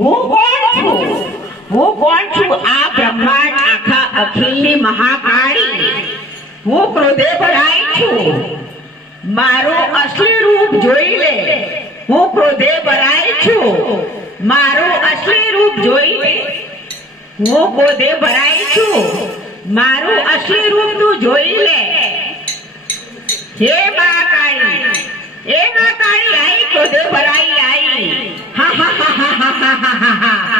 હું કોણ છું? આ બ્રહ્માંડ આખા અખિલની મહાકાળી. હું ક્રોધે ભરાઈ છું. મારું અસલી રૂપ જોઈ લે. હું ક્રોધે ભરાઈ છું. મારું અસલી રૂપ જોઈ લે. હું ક્રોધે ભરાઈ છું. મારું અસલી રૂપ તું જોઈ લે. હે મહાકાળી, હે મહાકાળી, આઈ ક્રોધે ભરાઈ આઈ. હા હા હા હા હા હા હા હા.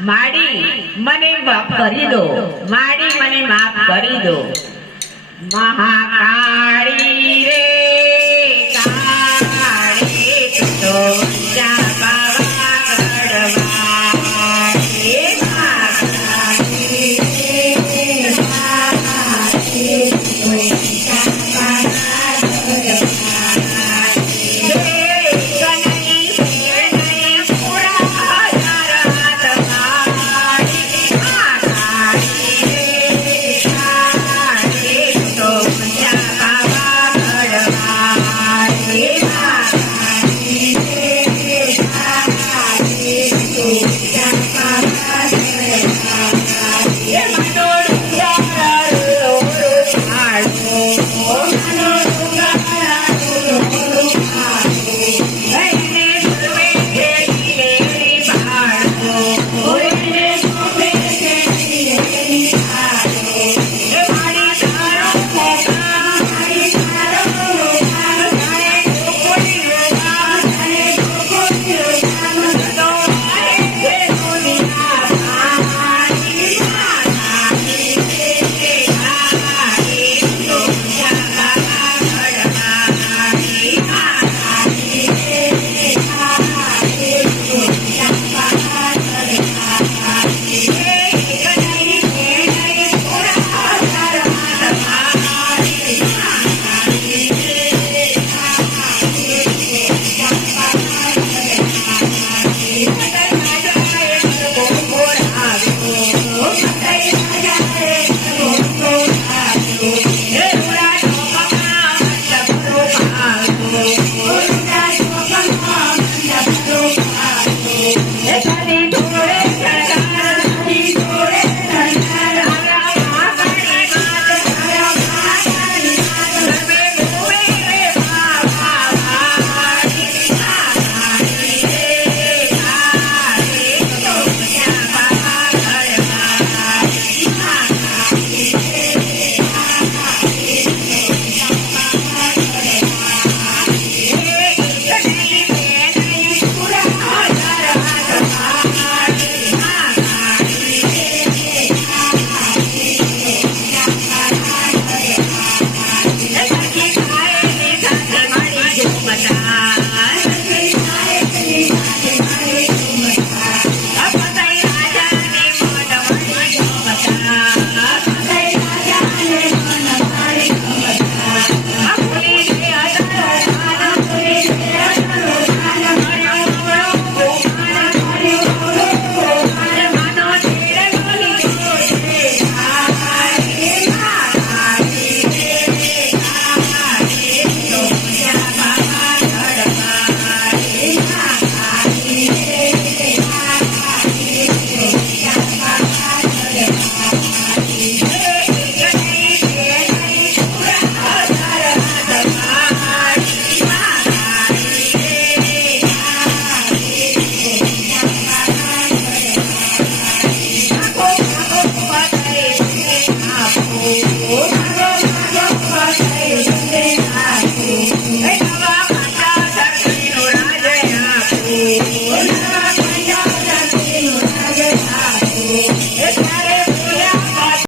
માડી મને માફ કરી દો. માડી મને માફ કરી દો. મહા